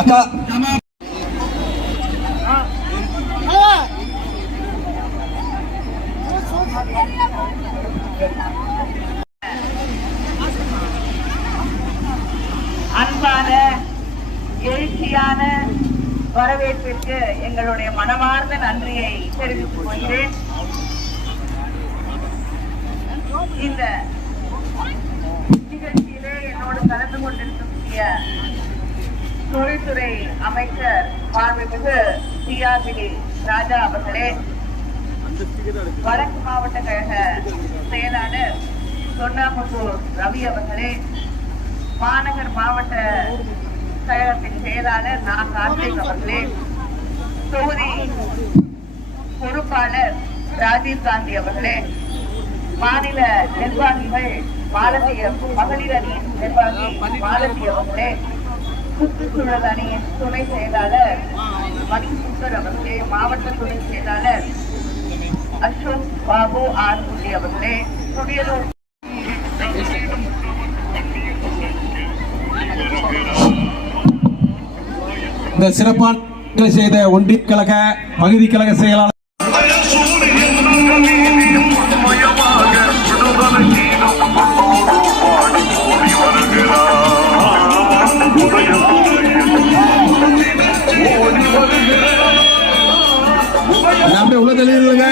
அக்கா அன்பான எழுச்சியான வரவேற்பிற்கு எங்களுடைய மனமார்ந்த நன்றியை தெரிவித்துக் கொள்கிறேன். இந்த நிகழ்ச்சியிலே என்னோடு கலந்து கொண்டிருக்கக்கூடிய தொழில்துறை அமைச்சர் மாண்புமிகு டி.ஆர்.பி. ராஜா அவர்களே, வடக்கு மாவட்ட கழக செயலாளர் தொண்டாமுத்தூர் ரவி அவர்களே, மாநகர் மாவட்ட கழகத்தின் செயலாளர் நான் கார்த்திக் அவர்களே, தொகுதி பொறுப்பாளர் ராஜீவ் காந்தி அவர்களே, மாநில நிர்வாகிகள் மாலத்திய மகளிர் அணியின் நிர்வாகி மாலத்தி அவர்களே, சுற்றுச்சூழல் அணியின் துணை செயலாளர் மணிசுந்தர் அவர்களே, மாவட்ட துணை செயலாளர் அசோக் பாபு ஆர்குடி அவர்களே, குடியலூர் இந்த சிறப்பான செய்த ஒன்றிய கழக பகுதி கழக செயலாளர் உள்ள தெளிவுங்க.